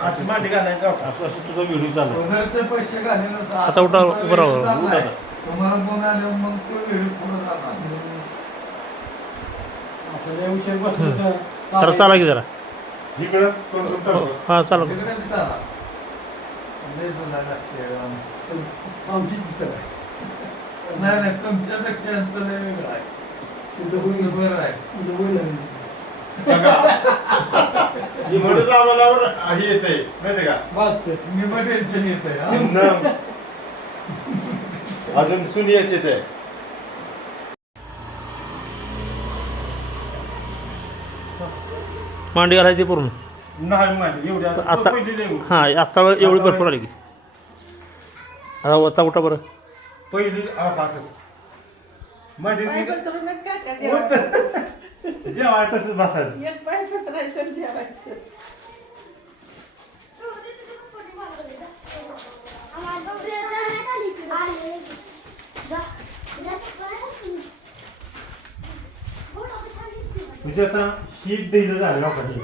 असं मांडी घालायचं असं तुझा व्हिडिओ चालू घरचे पैसे घालेलं आता उठा उभं राहा उठा आता. तुम्हाला फोन आले मग तो व्हिडिओ पुढे जाणार असं लय उशीर बसलं तर जरा चाला की जरा इकडं तोंड चालू हा चाला तिकडे बी चाला. लय जुना लागते आमची दिसत नाही नाही तुमच्यापेक्षा यांचं लय वेगळं आहे तुमचं बरं आहे तुझं होईल म्हणून आम्हाला हे येतंय माहिती का बस मी मग टेन्शन येतंय न. अजून सुनियाच येते मांडी घालायची पूर्ण नाही मांडी एवढी आता पहिली नाही. हां आता एवढी भरपूर आली की आता उठा बरं पहिली असंच मांडी पाय पसरूनच काका जेवायचं. जेव्हा तसंच बसायचं एक पाय पसरायचं आणि जेवायचं. म्हणजे आता शीत द्यायचं झालं लोकांनी